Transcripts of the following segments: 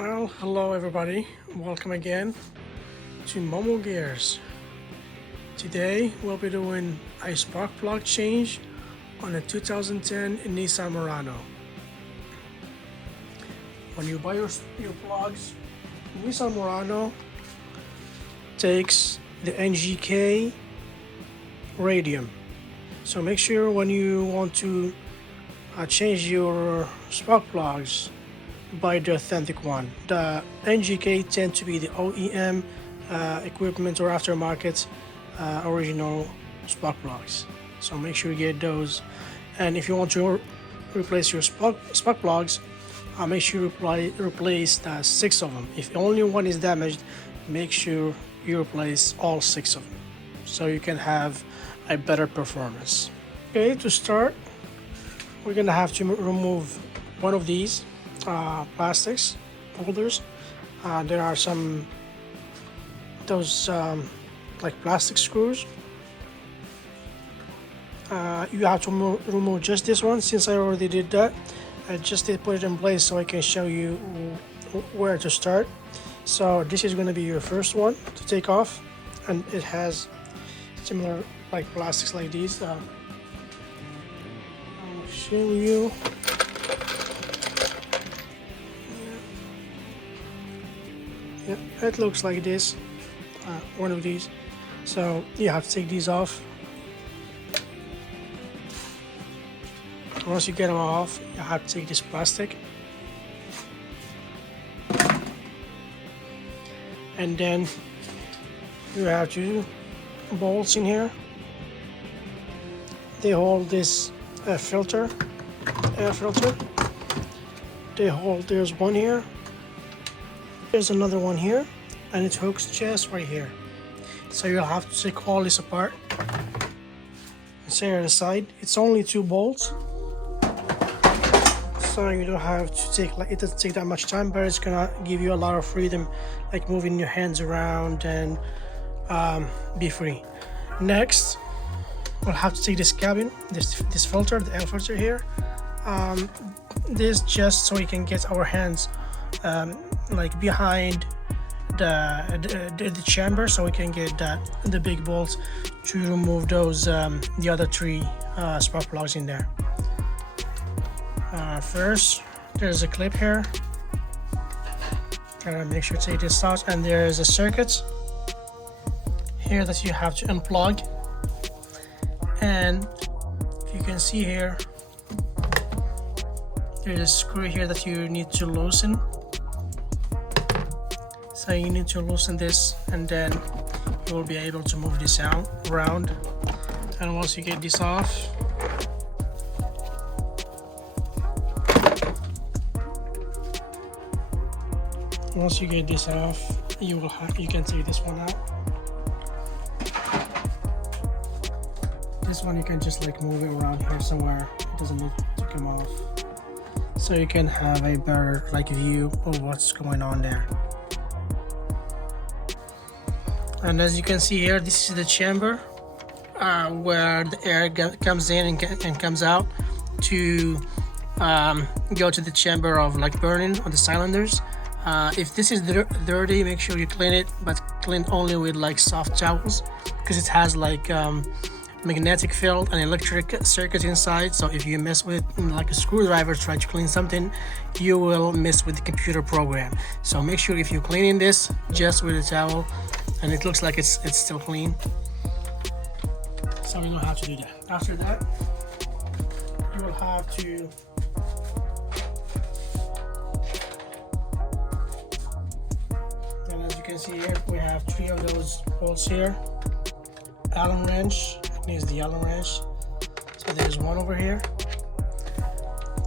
Well, hello everybody, welcome again to Momo Gears. Today we'll be doing a spark plug change on a 2010 Nissan Murano. When you buy your plugs, Nissan Murano takes the NGK radium. So make sure when you want to change your spark plugs, buy the authentic one. The NGK tend to be the OEM equipment or aftermarket original spark plugs. So make sure you get those. And if you want to replace your spark plugs, make sure you replace the 6 of them. If only one is damaged, make sure you replace all 6 of them so you can have a better performance. Okay, to start, we're gonna have to remove one of these plastics holders. There are some those like plastic screws. You have to remove just this one. Since I already did that, I just did put it in place so I can show you where to start. So this is going to be your first one to take off, and it has similar like plastics like these. I'll show you. Yeah, it looks like this, one of these. So you have to take these off. Once you get them off, you have to take this plastic, and then you have 2 bolts in here. They hold this air filter. There's one here. There's another one here, and it hooks just right here. So you'll have to take all this apart and set it aside. It's only 2 bolts, so you don't have to take it doesn't take that much time, but it's gonna give you a lot of freedom, like moving your hands around and be free. Next, we'll have to take this cabin, this filter, the air filter here. This just so we can get our hands like behind the chamber, so we can get the big bolts to remove those the other 3 spark plugs in there. First, there's a clip here. Gotta make sure to take this out, and there's a circuit here that you have to unplug. And if you can see here, there's a screw here that you need to loosen. So you need to loosen this, and then you will be able to move this around. And once you get this off, you can take this one out. This one you can just like move it around here somewhere. It doesn't need to come off, so you can have a better like view of what's going on there. And as you can see here, this is the chamber where the air comes in and comes out to go to the chamber of like burning on the cylinders. If this is dirty, make sure you clean it, but clean only with like soft towels, because it has like magnetic field and electric circuit inside. So if you mess with like a screwdriver, try to clean something, you will mess with the computer program. So make sure if you're cleaning this just with a towel and it looks like it's still clean, so you don't have to do that. After that, you will have to as you can see here, we have 3 of those bolts here. Allen wrench, needs the Allen wrench. So there's one over here,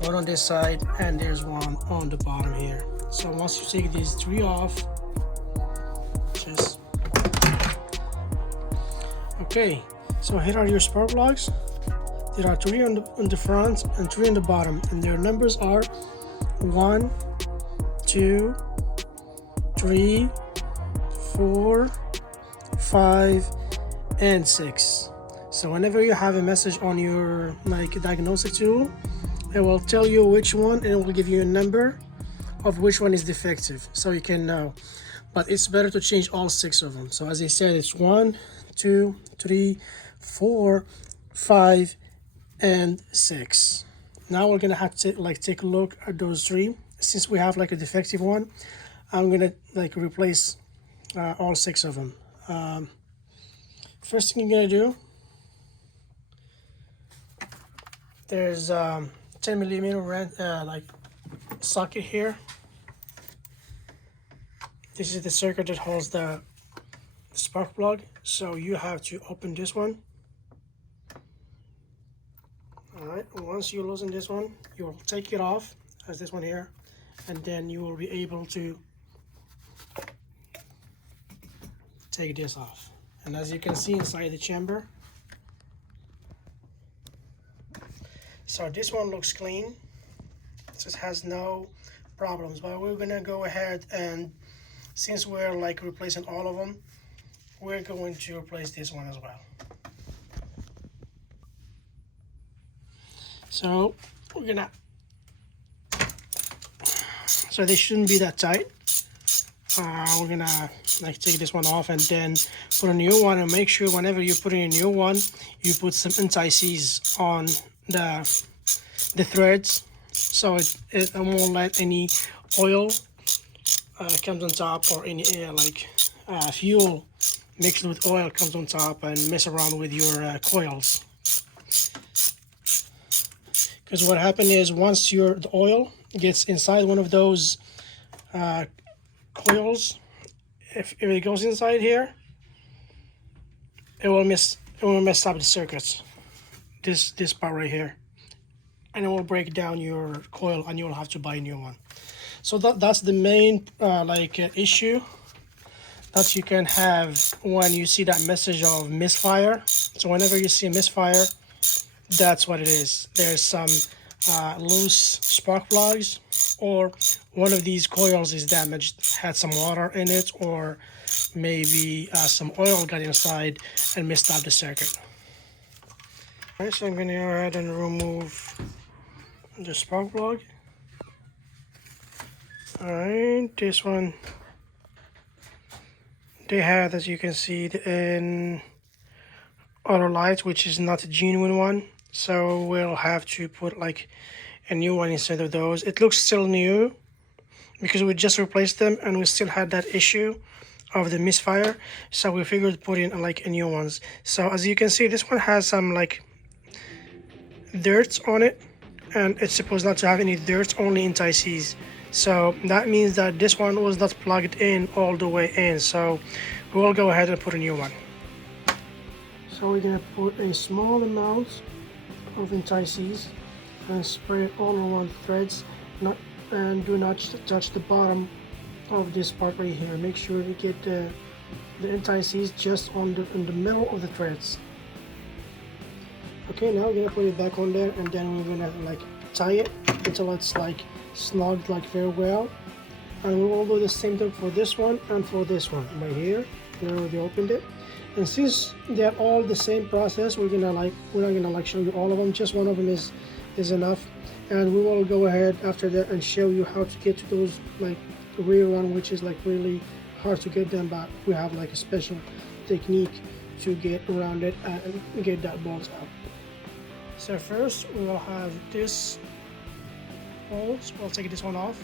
one on this side, and there's one on the bottom here. So once you take these 3 off, just okay. So here are your spark plugs. There are 3 on the front and 3 on the bottom, and their numbers are 1, 2, 3, 4, 5, and 6. So whenever you have a message on your like diagnostic tool, it will tell you which one, and it will give you a number of which one is defective, so you can know. But it's better to change all 6 of them. So as I said, it's 1, 2, 3, 4, 5, and 6. Now we're gonna have to take a look at those 3. Since we have like a defective one, I'm gonna like replace all 6 of them. First thing you're gonna do, there's 10 millimeter like socket here. This is the circuit that holds the spark plug, so you have to open this one. Alright, once you loosen this one, you will take it off, as this one here, and then you will be able to take this off. And as you can see inside the chamber, so this one looks clean, so it has no problems. But we're gonna go ahead, and since we're like replacing all of them, we're going to replace this one as well. So we're gonna, so they shouldn't be that tight. We're gonna like take this one off and then put a new one, and make sure whenever you put in a new one, you put some anti-seize on the threads, so it won't let any oil comes on top, or any fuel mixed with oil comes on top and mess around with your coils. Because what happened is, once the oil gets inside one of those coils, if it goes inside here, it will mess up the circuits, this part right here, and it will break down your coil, and you'll have to buy a new one. So that's the main issue that you can have when you see that message of misfire. So whenever you see a misfire, that's what it is. There's some loose spark plugs, or one of these coils is damaged, had some water in it, or maybe some oil got inside and messed up the circuit. Alright, so I'm going to go ahead and remove the spark plug. Alright, this one, they have, as you can see, an auto light, which is not a genuine one, so we'll have to put like a new one instead of those. It looks still new because we just replaced them and we still had that issue of the misfire, so we figured to put in like a new ones. So as you can see, this one has some like dirt on it, and it's supposed not to have any dirt, only anti-seize. So that means that this one was not plugged in all the way in, so we'll go ahead and put a new one. So we're gonna put a small amount of anti-seize and spray it all around the threads, and do not touch the bottom of this part right here. Make sure you get the anti-seize just in the middle of the threads. Okay, now we're gonna put it back on there, and then we're gonna like tie it until it's like snugged like very well. And we will do the same thing for this one and for this one right here. We already opened it. And since they're all the same process, we're not gonna show you all of them. Just one of them is enough. And we will go ahead after that and show you how to get to those like rear one, which is like really hard to get them, but we have like a special technique to get around it and get that bolt out. So first we will have this bolt. We'll take this one off,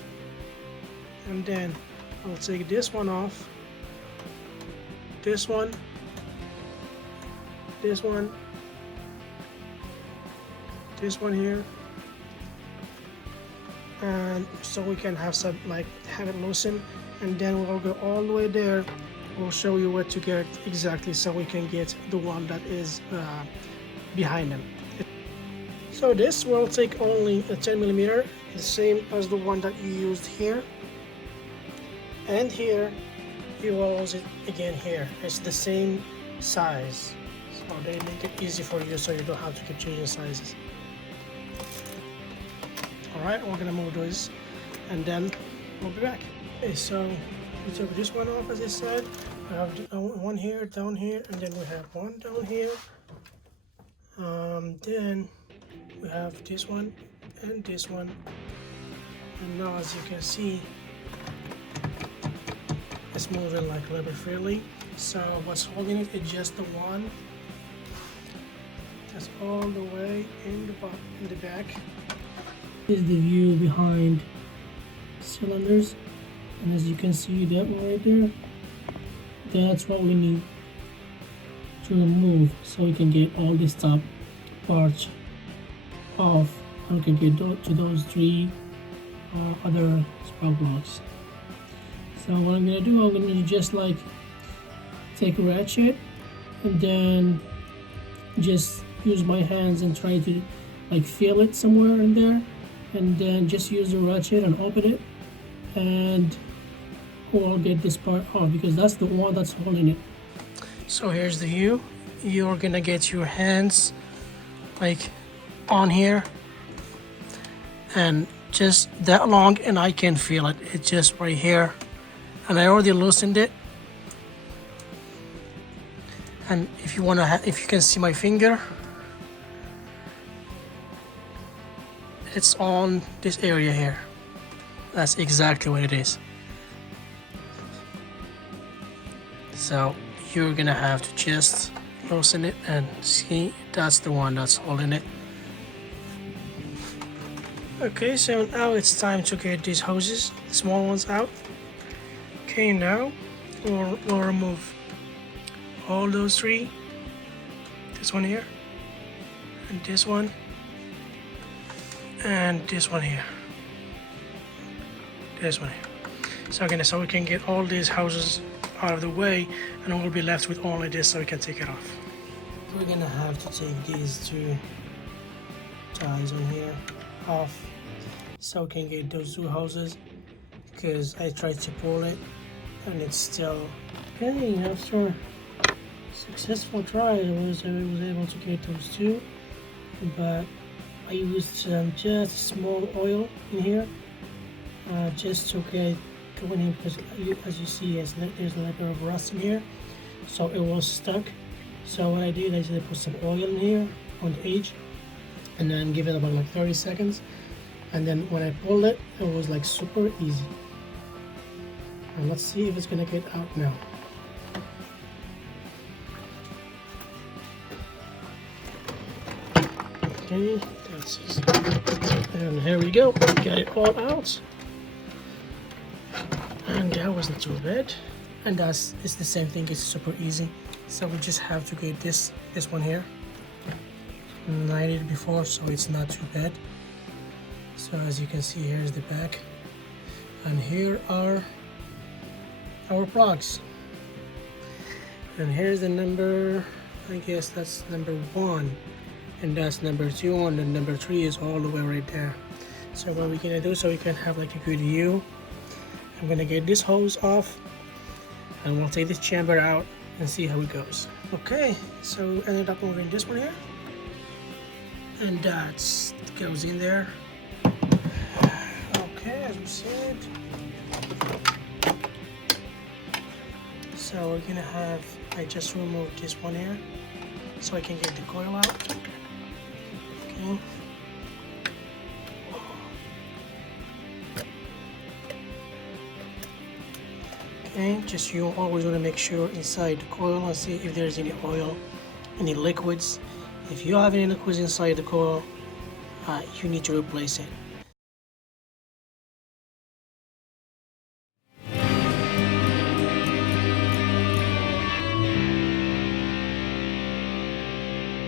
and then I'll take this one off, this one, this one, this one here, and so we can have some have it loosen, and then we'll go all the way there. We'll show you where to get exactly, so we can get the one that is behind them. So this will take only a 10 millimeter, the same as the one that you used here, and here you will use it again here. It's the same size, so they make it easy for you, so you don't have to keep changing sizes. Alright, we're gonna move this, and then we'll be back. Okay, so we took this one off, as I said. We have one here, down here, and then we have one down here. Then we have this one and this one, And now, as you can see, it's moving like a little bit freely. So what's holding it is just the one that's all the way in the back. This is the view behind cylinders, and as you can see, that one right there, that's what we need to remove so we can get all this top parts off, and we can get to those three other spark plugs. So what I'm gonna do, I'm gonna just like take a ratchet and then just use my hands and try to like feel it somewhere in there, and then just use the ratchet and open it, and we'll get this part off because that's the one that's holding it. So here's the view. You're gonna get your hands like on here and just that long, and I can feel it. It's just right here, and I already loosened it. And if you wanna, if you can see my finger, it's on this area here. That's exactly what it is. So you're gonna have to just loosen it and see, that's the one that's holding it. Okay, so now it's time to get these hoses, the small ones, out. Okay, now we'll remove all those three. This one here, and this one, and this one here. This one here. So again, so we can get all these hoses out of the way, and we'll be left with only this so we can take it off. We're gonna have to take these two ties on here off so we can get those two hoses, because I tried to pull it and it's still okay. After successful try, I was able to get those two, but I used just small oil in here just to get going in, because as you see, there's a little bit of rust in here, so it was stuck. So what I did is I put some oil in here on the edge, and then give it about like 30 seconds, and then when I pulled it, it was like super easy. And let's see if it's gonna get out now. Okay, that's easy. And here we go, got it all out. And that wasn't too bad. And it's the same thing, it's super easy. So we just have to get this one here. And I did it before, so it's not too bad. So as you can see, here's the back, and here are our plugs. And here's the number, I guess that's number 1, and that's number 2, and then number 3 is all the way right there. So what we're gonna do, so we can have like a good view, I'm gonna get this hose off, and we'll take this chamber out and see how it goes. Okay, so ended up moving this one here, and that goes in there. Okay, as we said. So we're gonna have, I just removed this one here so I can get the coil out. Okay. Okay, just you always want to make sure inside the coil and see if there's any oil, any liquids. If you have any liquids inside the coil, you need to replace it.